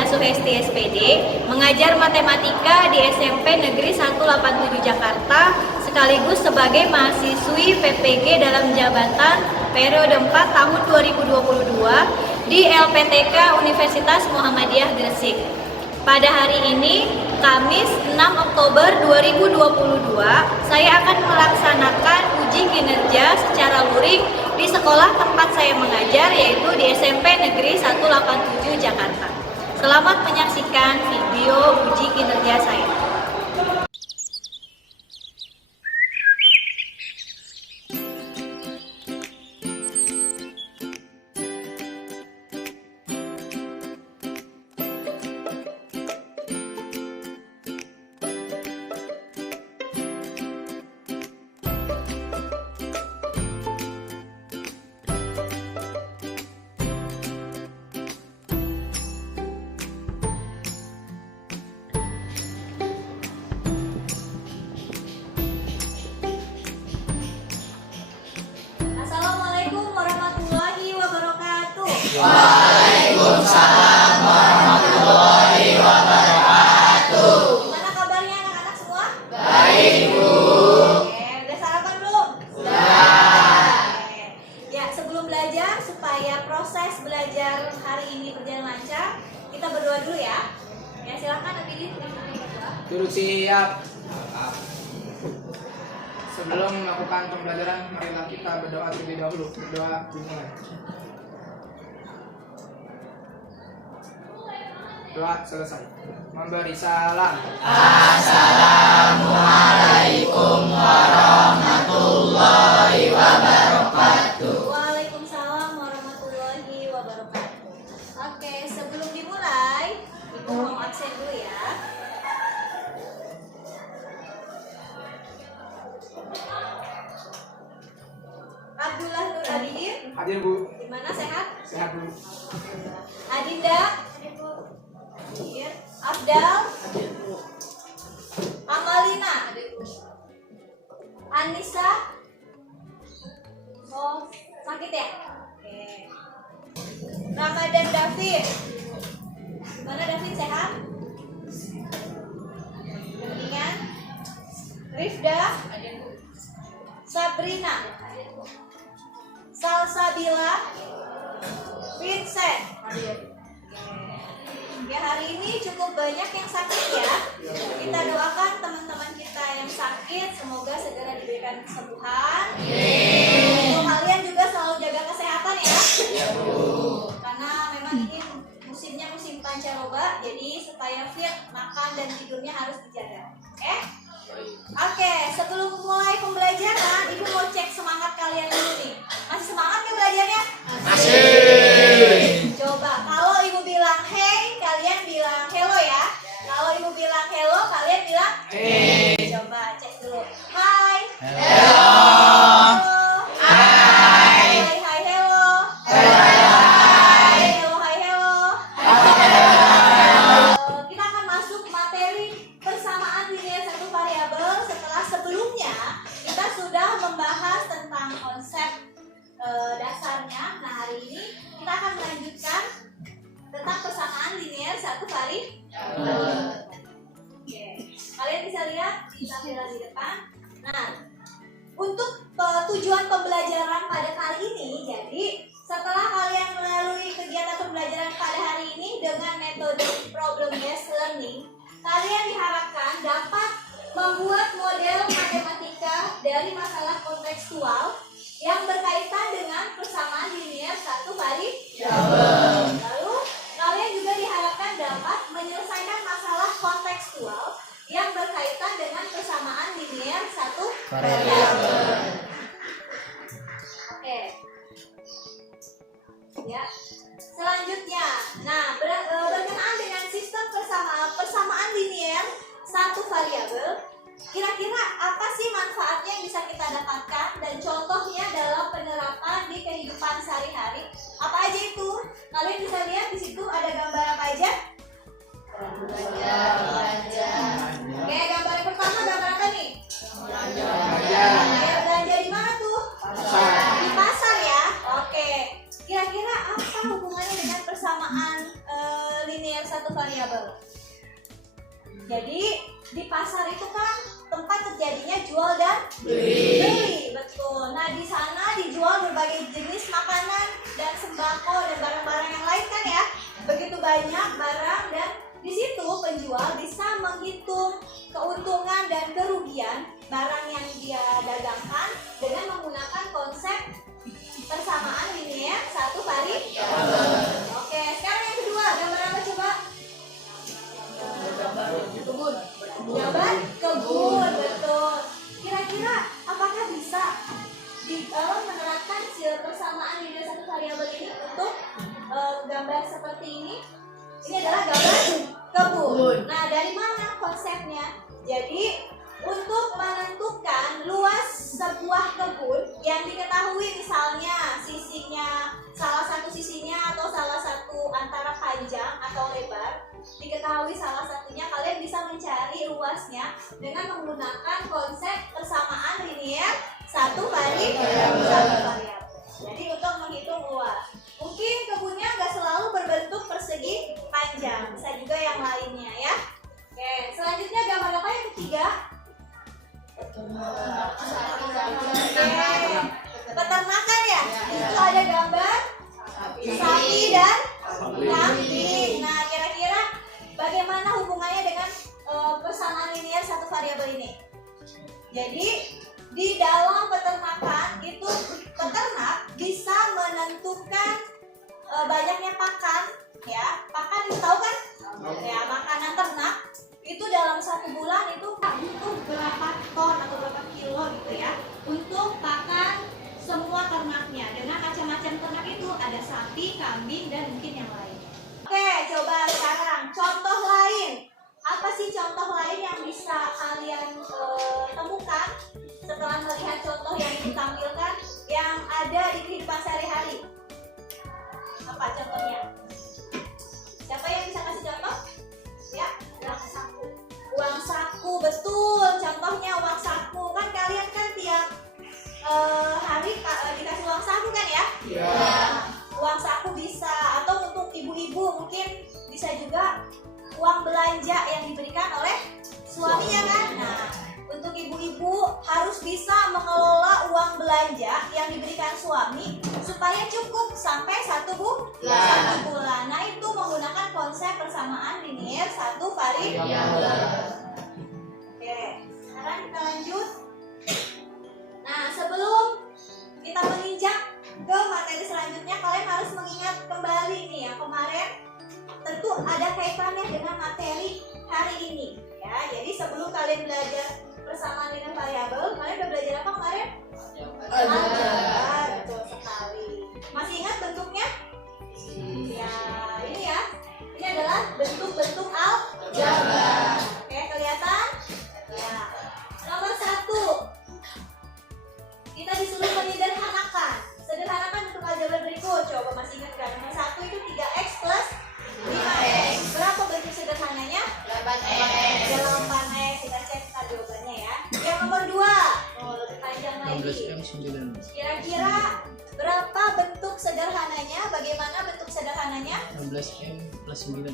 Dina Suhesti SPD, mengajar matematika di SMP Negeri 187 Jakarta, sekaligus sebagai mahasiswi PPG dalam jabatan periode 4 tahun 2022 di LPTK Universitas Muhammadiyah Gresik. Pada hari ini, Kamis 6 Oktober 2022, saya akan melaksanakan uji kinerja secara luring di sekolah tempat saya mengajar, yaitu di SMP Negeri 187 Jakarta. Selamat menyaksikan video uji kinerja saya. Waalaikumsalam warahmatullahi wabarakatuh. Gimana kabarnya anak-anak semua? Baik, Bu. Oke, udah sarapan belum? Sudah. Oke. Ya, sebelum belajar, supaya proses belajar hari ini berjalan lancar, kita berdoa dulu ya. Ya, silakan Abidin. Duduk siap. Sebelum melakukan pembelajaran, marilah kita berdoa terlebih dahulu. Berdoa dimulai. Doa selesai. Memberi salam. Assalamualaikum warahmatullahi wabarakatuh. Waalaikumsalam warahmatullahi wabarakatuh. Oke, sebelum dimulai, Ibu mau absen dulu ya. Abdullah Nur Adin, Hadir, Bu. gimana, sehat? Sehat, Bu. Adinda, hadir. Abdal, Amalina, Anissa, oh sakit ya? Oke. Ramadan David, gimana David, sehat? Mendingan? Rifda, Sabrina, Salsabila, Vincent. Ya, hari ini cukup banyak yang sakit ya. Kita doakan teman-teman kita yang sakit semoga segera diberikan kesembuhan. Untuk kalian juga selalu jaga kesehatan ya. Karena memang ini musimnya musim pancaroba, jadi supaya fit, makan dan tidurnya harus dijaga. Oke? Oke, sebelum mulai pembelajaran, Ibu mau cek semangat kalian dulu nih. Masih semangat nih belajarnya? Masih. Coba, kalau Ibu bilang hey, kalian bilang hello ya. Kalau Ibu bilang hello, kalian bilang Hey. Coba cek dulu. Hai. Hello. Hai. Hai, hello. Hai, hello, hai, hello. Kita akan masuk materi persamaan linear satu variabel setelah sebelumnya kita sudah membahas tentang konsep dasarnya. Nah, hari ini kita akan melanjutkan tentang persamaan linear satu variabel. Oke, kalian bisa lihat di tampilan di depan. Nah, untuk tujuan pembelajaran pada kali ini, jadi setelah kalian melalui kegiatan pembelajaran pada hari ini dengan metode problem based learning, kalian diharapkan dapat membuat model matematika dari masalah kontekstual yang berkaitan dengan persamaan linear satu variabel. Lalu kalian juga diharapkan dapat menyelesaikan masalah kontekstual yang berkaitan dengan persamaan linear satu variabel. Oke. Ya. Selanjutnya, nah berkenaan dengan sistem persamaan linear satu variabel, kira-kira apa sih manfaatnya yang bisa kita dapatkan dan contohnya dalam penerapan di kehidupan sehari-hari? Apa aja itu? Kalian bisa lihat di situ ada gambar apa aja? Oke, gambar yang pertama gambar apa nih? Gambar linear satu variabel. Jadi di pasar itu kan tempat terjadinya jual dan beli. Betul. Nah, di sana dijual berbagai jenis makanan dan sembako dan barang-barang yang lain kan ya. Begitu banyak barang dan di situ penjual bisa menghitung keuntungan dan kerugian barang yang dia dagangkan dengan menggunakan konsep persamaan linear satu variabel. Oke, sekarang yang kedua, gambar apa coba? Gambar kebun, betul. Kira-kira apakah bisa menerapkan persamaan linear satu variabel ini untuk gambar seperti ini? Ini adalah gambar kebun. Nah, dari mana konsepnya? Jadi untuk menentukan luas sebuah kebun yang diketahui misalnya sisinya, salah satu sisinya atau salah satu antara panjang atau lebar, diketahui salah satunya, kalian bisa mencari luasnya dengan menggunakan konsep persamaan linear satu variabel. Jadi untuk menghitung luas, mungkin kebunnya nggak selalu berbentuk persegi panjang, bisa juga yang lainnya ya. Oke, selanjutnya gambar apa yang ketiga? Peternakan ya. Itu ada gambar sapi dan kambing. Nah, kira-kira bagaimana hubungannya dengan persamaan linear satu variabel ini? Jadi di dalam peternakan itu peternak bisa menentukan banyaknya pakan ya. Pakan itu tahu kan? Ya, makanan ternak itu dalam satu bulan itu butuh berapa ton atau berapa kilo gitu ya untuk pakan semua ternaknya. Dengan macam-macam ternak itu ada sapi, kambing dan mungkin yang lain. Oke, coba sekarang contoh lain. Apa sih contoh lain yang bisa kalian temukan setelah melihat contoh yang ditampilkan yang ada di kehidupan sehari-hari? Apa contohnya? Siapa yang bisa kasih contoh? Ya, uang saku. Uang saku, betul. Contohnya uang saku. Kan kalian kan tiap hari dikasih uang saku kan ya? Iya. Uang saku bisa, atau untuk ibu-ibu mungkin bisa juga uang belanja yang diberikan oleh suaminya kan? Nah, untuk ibu-ibu harus bisa mengelola uang belanja yang diberikan suami supaya cukup sampai satu bulan. Nah, itu menggunakan konsep persamaan linear satu variabel. Oke, sekarang kita lanjut. Nah, sebelum kita menginjak ke materi selanjutnya, kalian harus mengingat kembali nih ya, kemarin tentu ada kaitannya dengan materi hari ini ya. Jadi sebelum kalian belajar persamaan linear variabel, kalian udah belajar apa kemarin? Aljabar, betul sekali. Masih ingat bentuknya? Ya, ini ya. Ini adalah bentuk-bentuk aljabar. Oke, kelihatan? Ya. Nomor 1. Kita disuruh menyederhanakan. Sederhanakan bentuk aljabar berikut. Coba masih ingat kan? Nomor 1 itu 3x plus 5x. Berapa bentuk sederhananya? 8x. 8x. Kita cek jawabannya ya. Yang nomor 2. Oh, lebih panjang lagi. 16M9. Kira-kira berapa bentuk sederhananya? Bagaimana bentuk sederhananya? 16M plus 9.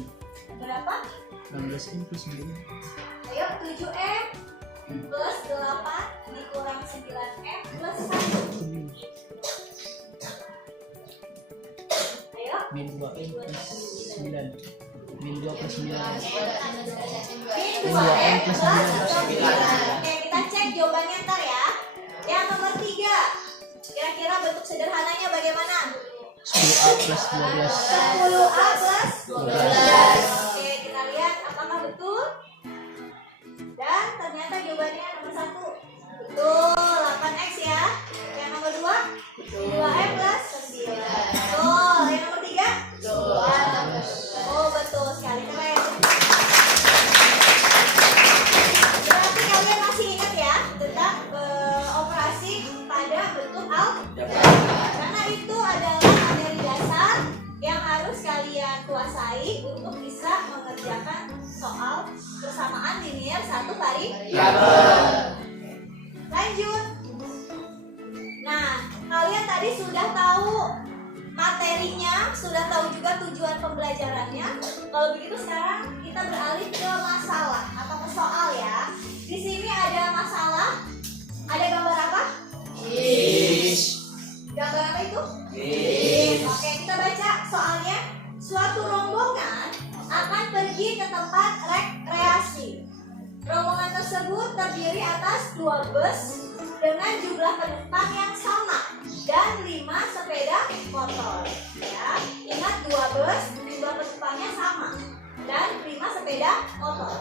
Berapa? 16M plus 9. Ayo, 7M plus 8 dikurang 9M plus 1. Ayo. Min 2M plus 9. Min 2 plus 9. Min 2M plus 9. Oke, kita cek jawabannya ntar ya. Yang nomor 3. Kira-kira bentuk sederhananya bagaimana? 10A plus 12. 10A plus 12. Oke, kita lihat apakah betul. Dan ternyata jawabannya nomor 1. Betul, 8x ya. Yang nomor 2, 2m plus 9. Betul. Yang nomor 3? Oh, betul sekali, keren. Berarti kalian masih ingat ya tentang operasi pada bentuk aljabar. Karena itu adalah materi dasar yang harus kalian kuasai untuk bisa sekarang kita beralih ke masalah atau ke soal ya. Di sini ada masalah. Ada gambar apa? Gambar apa itu? Oke, kita baca soalnya. Suatu rombongan akan pergi ke tempat rekreasi. Rombongan tersebut terdiri atas 2 bus dengan jumlah penumpang yang sama dan 5 sepeda motor. Ya, ingat 2 bus jumlah penumpangnya sama dan 5 sepeda motor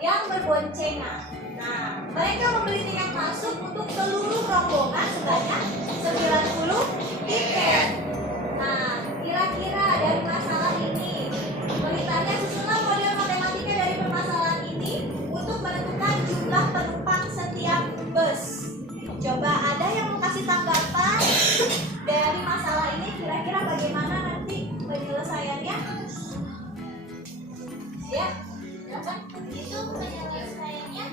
yang berboncengan. Nah, mereka membeli tiket masuk untuk seluruh rombongan sebanyak 90 tiket. Nah, kira-kira dari masalah ini, bertanya susunan model matematika dari permasalahan ini untuk menentukan jumlah penumpang setiap bus. Coba ada yang mau kasih tanggapan dari masalah ini, kira-kira bagaimana nanti penyelesaiannya? Ya, silakan. Itu penyelesaiannya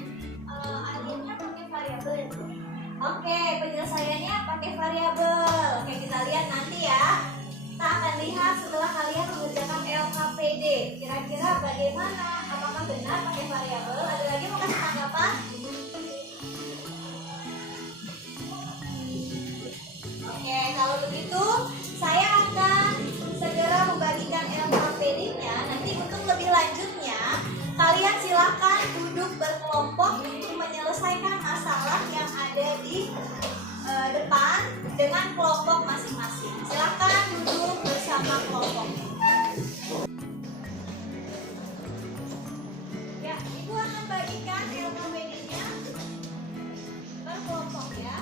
akhirnya pakai variabel. Oke, penyelesaiannya pakai variabel. Oke, kita lihat nanti ya. Kita akan lihat setelah kalian mengerjakan LKPD. Kira-kira bagaimana? Apakah benar pakai variabel? Ada lagi mau kasih tanggapan? Oke, kalau begitu saya akan segera membagikan LKPD-nya. Nanti untuk lebih lanjutnya, kalian silakan duduk berkelompok untuk menyelesaikan masalah yang ada di depan dengan kelompok masing-masing. Silakan duduk bersama kelompoknya. Ya, Ibu akan bagikan LKPD-nya berkelompok ya.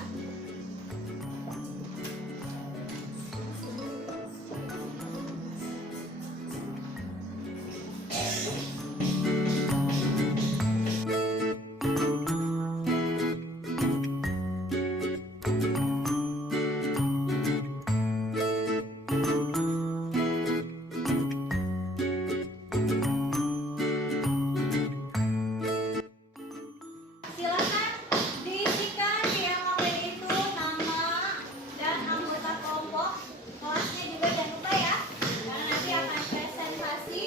Silakan diisikan di LKPD itu nama dan anggota kelompok. Kelasnya juga jangan lupa ya, karena nanti akan presentasi.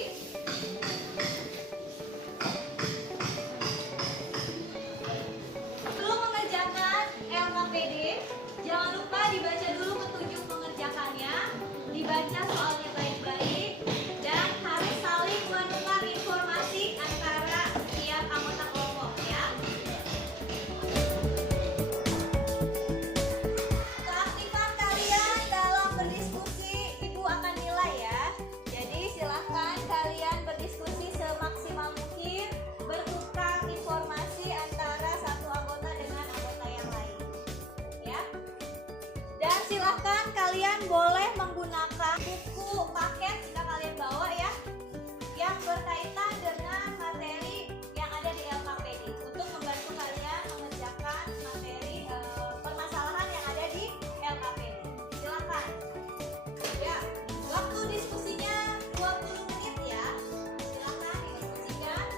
Sebelum mengerjakan LKPD, jangan lupa dibaca dulu petunjuk mengerjakannya, dibaca soalnya baik-baik, dan harus saling menukar informasi antara tiap anggota kelompok ya. Keaktifan kalian dalam berdiskusi Ibu akan nilai ya. Jadi silahkan kalian berdiskusi semaksimal mungkin, bertukar informasi antara satu anggota dengan anggota yang lain ya. Dan silahkan kalian boleh menggunakan buku paket jika kalian bawa ya, yang berkaitan dengan materi yang ada di LKPD untuk membantu kalian mengerjakan materi permasalahan yang ada di LKPD. Silakan. Ya, waktu diskusinya 20 menit ya. Silakan didiskusikan.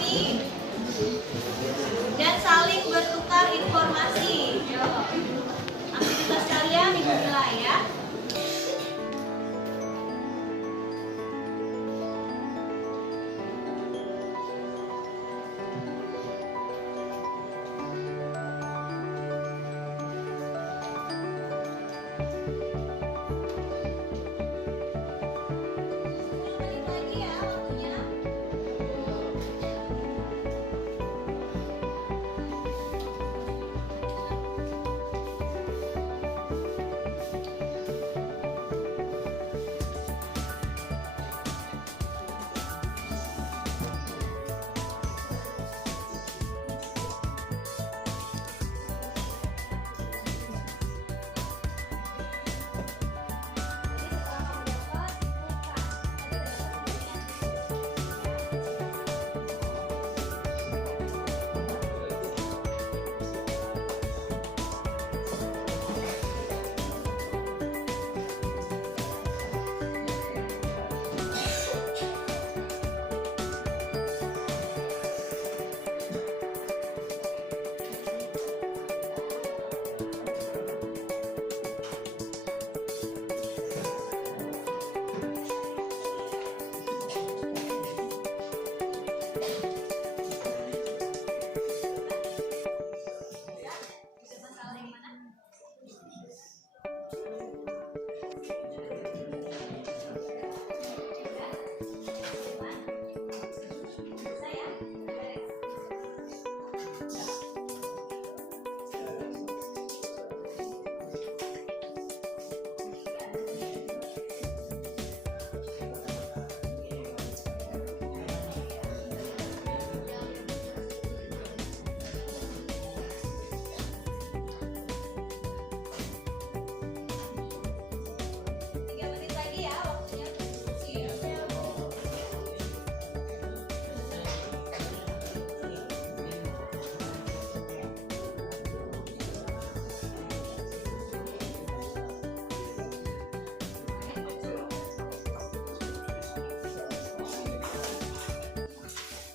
memahami dan saling bertukar informasi. Aktivitas kalian dimulai ya. Balik lagi ya waktunya. Masalah yang mana? Saya beres. Tiga menit lagi ya waktunya untuk diskusi.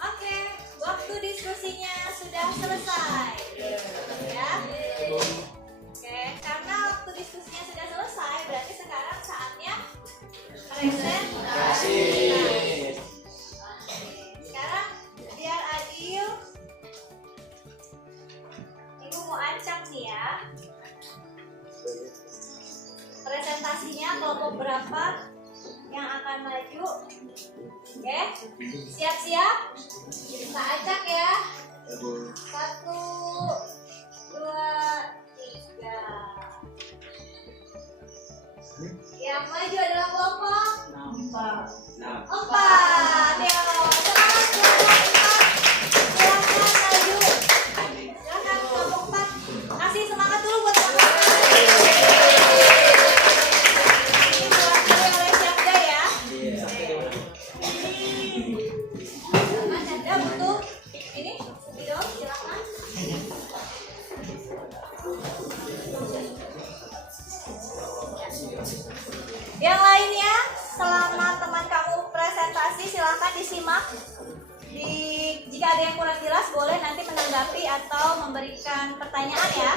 Oke, waktu diskusinya sudah selesai. Ya. Oke, karena waktu diskusinya sudah selesai, berarti sekarang saatnya presentasi. Sekarang biar adil, Ibu mau ancam nih ya. Presentasinya kelompok berapa yang akan maju? Oke, siap-siap? Kita acak ya. 1, 2, 3. Yang maju adalah kelompok 4. Ayo, semangat kelompok 4. Silakan maju. Silakan kelompok 4. Kasih semangat dulu buat teman-teman. Ini diwakili oleh Syabda ya. Mas Syabda butuh ini video, silakan. Yang lainnya, selama teman kamu presentasi silakan disimak. Jika ada yang kurang jelas boleh nanti menanggapi atau memberikan pertanyaan ya.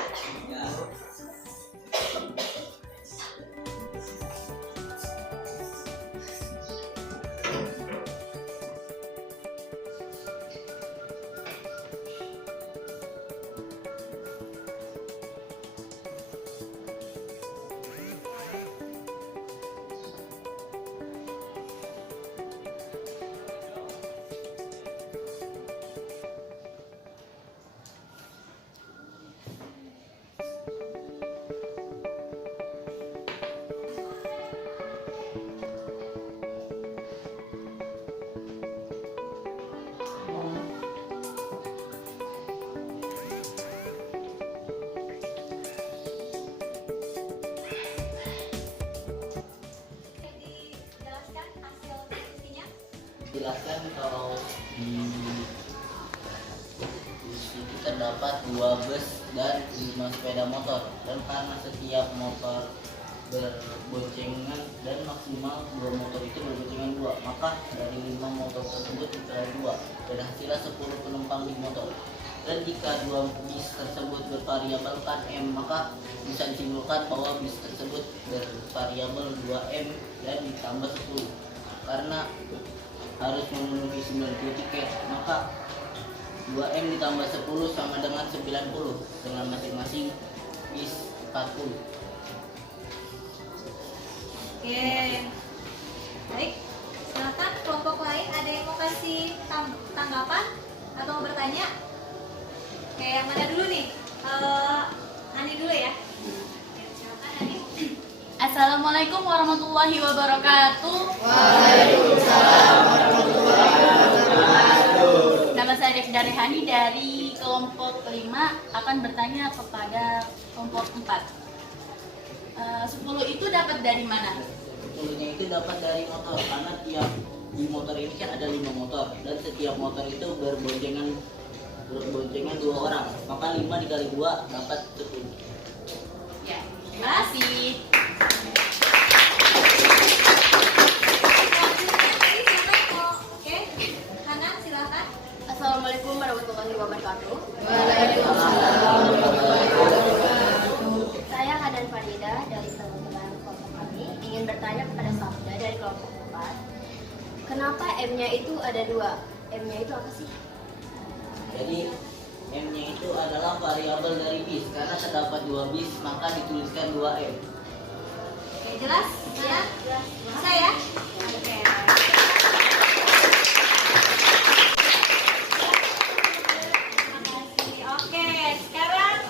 Jelaskan kalau di situ terdapat 2 bus dan 5 sepeda motor, dan karena setiap motor berboncengan dan maksimal 2 motor itu berboncengan 2, maka dari 5 motor tersebut kita dari 2 dan hasilnya 10 penumpang di motor. Dan jika dua bis tersebut bervariabelkan M, maka bisa disimpulkan bahwa bis tersebut bervariabel 2M dan ditambah 10. Karena harus memenuhi 90 tiket, maka 2M ditambah 10 sama dengan 90 dengan masing-masing bis 40. Oke. Baik. Silakan kelompok lain ada yang mau kasih tanggapan atau mau bertanya? Oke, yang mana dulu nih? Ani dulu ya. Oke, silakan Ani. Assalamualaikum warahmatullahi wabarakatuh. Nama saya Devda Rehani dari kelompok 5 akan bertanya kepada kelompok 4. 10 itu dapat dari mana? 10-nya itu dapat dari motor, karena tiap di motor ini kan ada 5 motor dan setiap motor itu berboncengan 2 orang, maka 5 dikali 2 dapat 10. Ya, terima kasih. Oke, Hana silakan. Assalamualaikum warahmatullahi wabarakatuh. Saya Hadan Farida dari teman-teman kelompok kami ingin bertanya kepada Sabda dari kelompok 4. Kenapa M-nya itu ada 2? M-nya itu apa sih? Jadi M-nya itu adalah variabel dari bis, karena terdapat 2 bis maka dituliskan 2M. Oke, jelas? Ya? Bisa ya? Oke. Oke, sekarang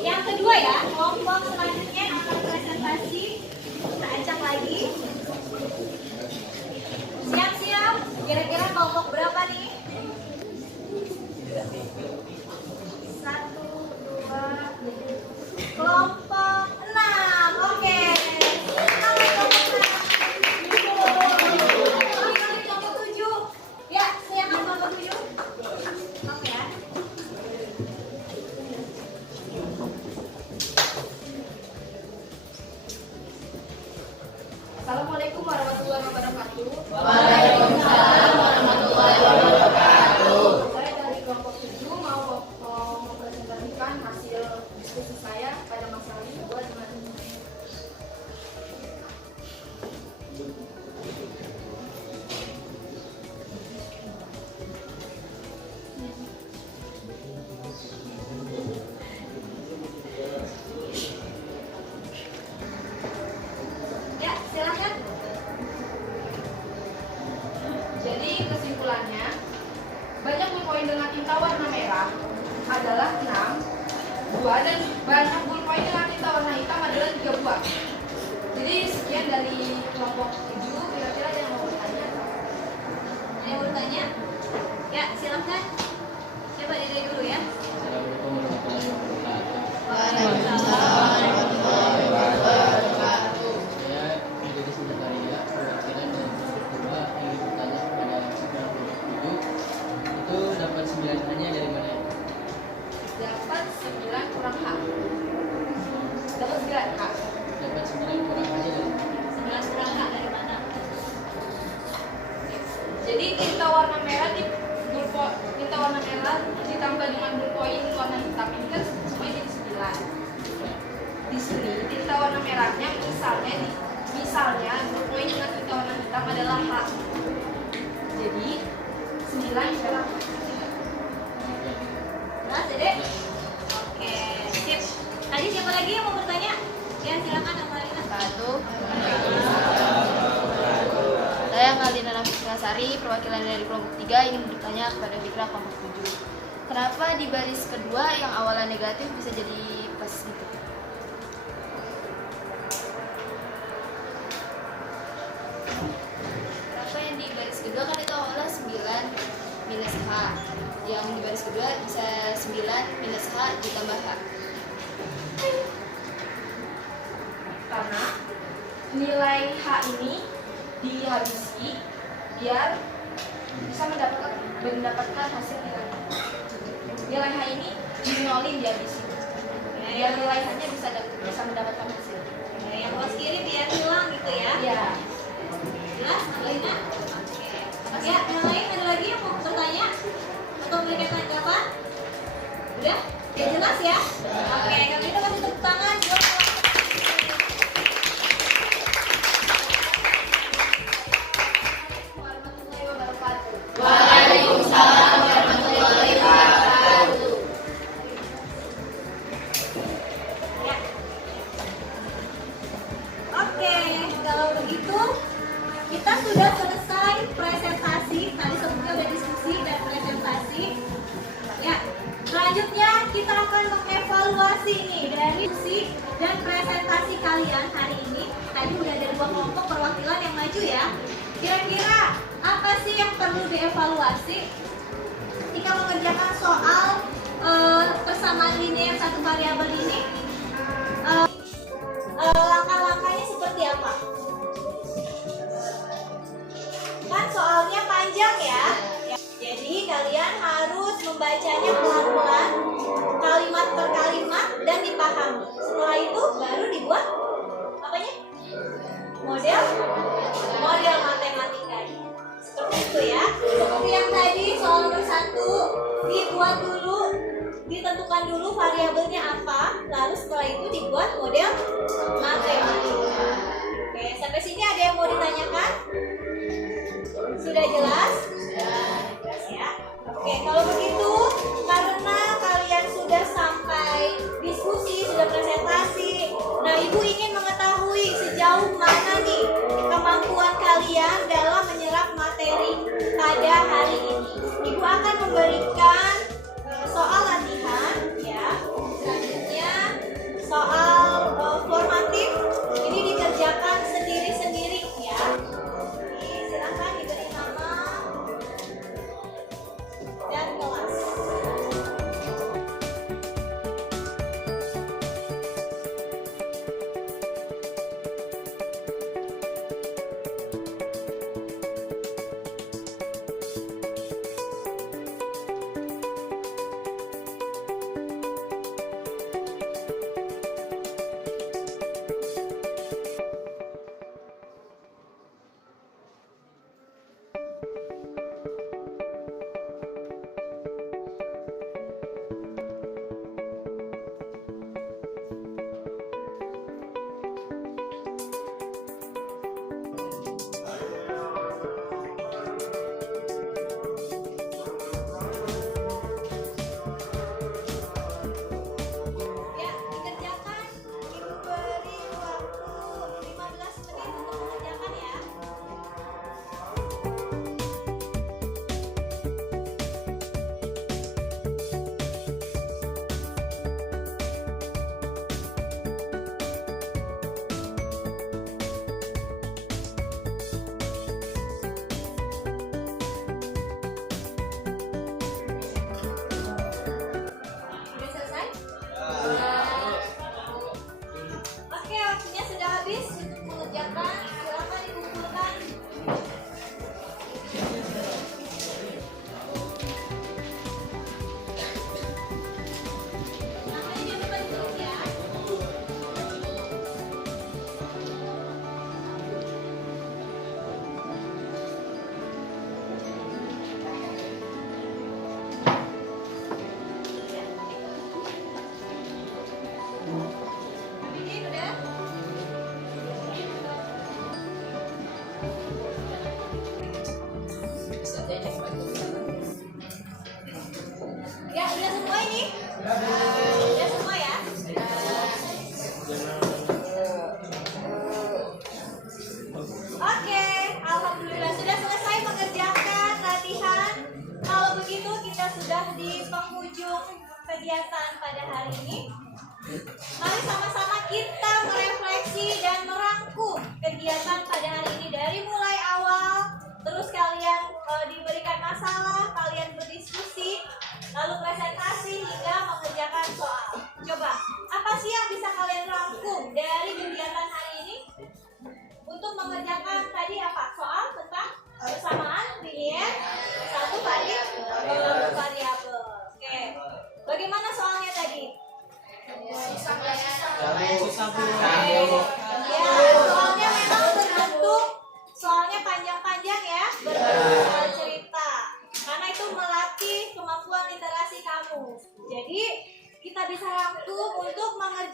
yang kedua ya, kelompok selanjutnya yang akan presentasi. Kita ajak lagi. Siap-siap. Kira-kira kelompok berapa nih? 1, 2, kelompok 6. Oke. Selamat kelompok 6. Kelompok 7. Ya, silakan kelompok 7. Oke ya. Assalamualaikum warahmatullahi wabarakatuh. Waalaikumsalam warahmatullahi wabarakatuh. Saya dari kelompok 7 mau mempresentasikan hasil diskusi saya pada masalah ini buat teman-teman. Ya, silakan. Jadi kesimpulannya, banyak bullpoint dengan tinta warna merah adalah 6 buah dan banyak bullpoint dengan tinta warna hitam adalah 3 buah. Jadi sekian dari kelompok 7, kira-kira ada yang mau bertanya? Ada yang mau bertanya? Ya, silakan. Coba dari dulu ya. Assalamualaikum warahmatullahi wabarakatuh. Saya menjadi sekretaria perwakilan dari kelompok 2 yang bertanya kepada kelompok 7. Itu dapat 9-nya dari mana? Dapat 9 kurang H. Dapat 9 H. Dapat 9 kurang aja dari 11 kurang H dari mana? Jadi tinta warna merah tinta warna merah ditambah dengan bullpoint warna hitam ini kan semuanya jadi 9. Di sini tinta warna merahnya misalnya bullpoint dengan tinta warna hitam adalah H. Jadi 9 adalah H. Jelas, Dede? Oke, sip. Tadi siapa lagi yang mau bertanya? Ya, silakan Amalina. Saya Kalina Nafisari, perwakilan dari kelompok 3 ingin bertanya kepada Fikra kelompok 7. Kenapa di baris kedua yang awalnya negatif bisa jadi positif? Kenapa yang di baris kedua kan itu awalnya 9 minus H. Yang di baris kedua bisa 9 minus H ditambah H. Karena nilai H ini dihabisi biar bisa mendapatkan hasil nilai. Nilai H ini dinolin dihabisi. Biar nilai H-nya bisa mendapatkan hasil. Oke, yang bawah kiri biar hilang gitu ya. Iya. Jelas, Amalina? Oke. Ya, yang lain ada lagi yang mau bertanya atau memberikan tanggapan? Udah? Ya jelas ya? Oke, kalau gitu kasih tepuk tangan buat warahmatullahi wabarakatuh. Ya. Oke, kalau begitu kita sudah selesai presentasi. Tadi sebelumnya udah diskusi dan presentasi. Ya, selanjutnya kita akan mengevaluasi nih dari diskusi dan presentasi kalian hari ini. Tadi udah ada 2 kelompok perwakilan yang maju ya. Kira-kira apa sih yang perlu dievaluasi ketika mengerjakan soal persamaan linear satu variabel ini? Langkah-langkahnya seperti apa? Kan soalnya panjang ya. Jadi kalian harus membacanya pelan-pelan, kalimat per kalimat dan dipahami. Setelah itu baru dibuat apanya? Model matematikanya. Seperti itu ya. Seperti yang tadi soal nomor 1, dibuat dulu, ditentukan dulu variabelnya apa, lalu setelah itu dibuat model matematika. Oke, sampai sini ada yang mau ditanyakan? Sudah jelas? Jelas ya. Oke, kalau begitu karena kalian sudah sampai diskusi, sudah presentasi, nah Ibu ingin mengetahui sejauh mana nih kemampuan kalian dalam menyerap materi pada hari ini. Ibu akan memberikan soal latihan ya. Selanjutnya soal formatif ini dikerjakan sendiri-sendiri ya. Jadi, silakan diberi nama dan kelas. Ya, dikerjakan. Ibu beri waktu 15 menit untuk mengerjakan ya. Sudah selesai? Oke, waktunya sudah habis untuk mengerjakan. Silakan dikumpulkan. Namanya jangan lupa ditulis ya. Bikin udah? Ya, udah semua ini? Udah semua ya? Oke, alhamdulillah sudah selesai mengerjakan latihan. Kalau begitu kita sudah di penghujung kegiatan pada hari ini. Mari sama-sama kita merefleksi dan merangkum kegiatan pada hari ini dari mulai awal, terus kalian diberikan masalah, kalian berdiskusi, lalu presentasi hingga mengerjakan soal. Coba, apa sih yang bisa kalian rangkum dari kegiatan hari ini? Untuk mengerjakan tadi apa? Soal tentang persamaan linear satu variabel. Oke. Bagaimana soalnya tadi? Ya, soalnya memang berbentuk, soalnya panjang-panjang ya, berbentuk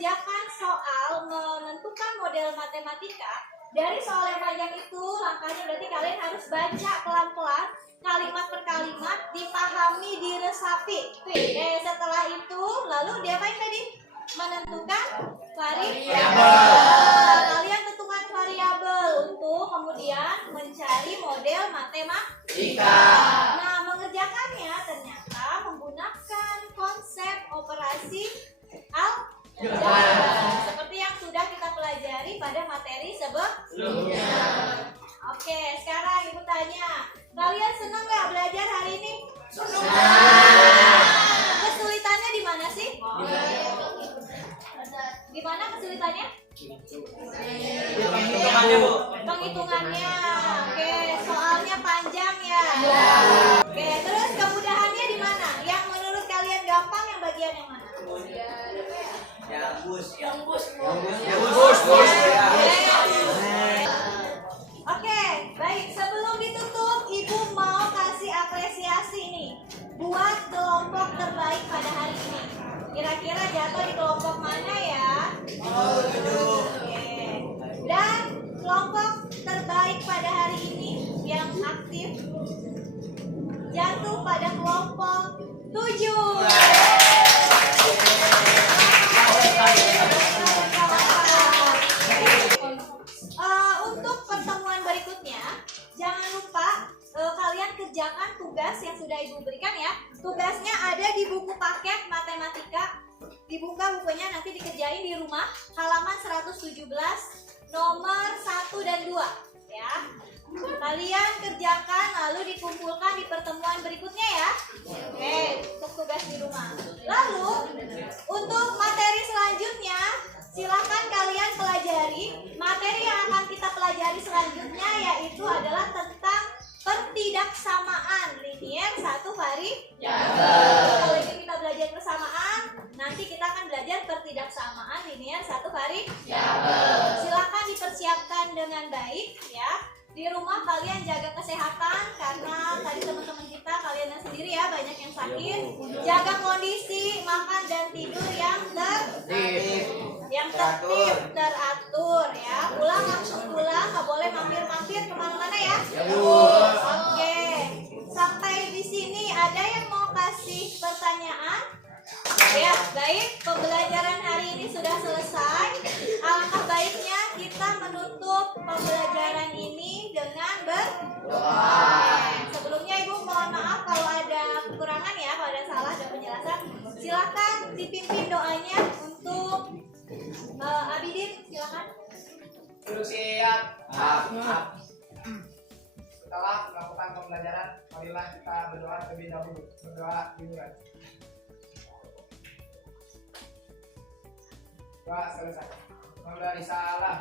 mengerjakan soal menentukan model matematika. Dari soal yang panjang itu, langkahnya berarti kalian harus baca pelan-pelan, kalimat per kalimat, dipahami, diresapi. Setelah itu, lalu diapain tadi? Menentukan variabel. Kalian tentukan variabel untuk kemudian mencari model matematika. Nah, mengerjakannya ternyata menggunakan konsep operasi aljabar seperti yang sudah kita pelajari pada materi sebelumnya. Oke, sekarang ibu tanya, kalian senang nggak belajar hari ini? Kesulitannya di mana sih? Di mana kesulitannya? Penghitungannya. Oke, soalnya panjang ya. Oke, terus kemudahannya di mana? Yang menurut kalian gampang yang bagian yang mana? Oke, baik. Sebelum ditutup, ibu mau kasih apresiasi nih buat kelompok terbaik pada hari ini. Kira-kira jatuh di kelompok mana ya? Oke. Dan kelompok terbaik pada hari ini yang aktif jatuh pada kelompok 7. Untuk pertemuan berikutnya, jangan lupa kalian kerjakan tugas yang sudah ibu berikan ya. Tugasnya ada di buku paket matematika. Dibuka bukunya, nanti dikerjain di rumah, halaman 117, nomor 1 dan 2 ya. Kalian kerjakan lalu dikumpulkan di pertemuan berikutnya ya. Oke, untuk tugas di rumah. Lalu untuk materi selanjutnya, silahkan kalian pelajari. Materi yang akan kita pelajari selanjutnya yaitu adalah tentang pertidaksamaan linier satu variabel. Kalau ini kita belajar persamaan, nanti kita akan belajar pertidaksamaan linier satu variabel. Silahkan dipersiapkan dengan baik ya. Di rumah kalian jaga kesehatan karena tadi teman-teman kita kalian sendiri ya banyak yang sakit. Jaga kondisi, makan dan tidur yang tertib, teratur ya. Pulang langsung pulang, nggak boleh mampir-mampir kemana-mana ya. Oke, sampai di sini ada yang mau kasih pertanyaan? Ya, baik. Pembelajaran hari ini sudah selesai. Alangkah baiknya kita menutup pembelajaran ini dengan berdoa. Sebelumnya ibu mohon maaf kalau ada kekurangan ya, kalau ada salah ada penjelasan. Silakan dipimpin doanya untuk Abidin, silakan. Duduk siap. Setelah melakukan pembelajaran, marilah kita berdoa terlebih dahulu. Berdoa dimulai. Doa selesai. Semoga disalah.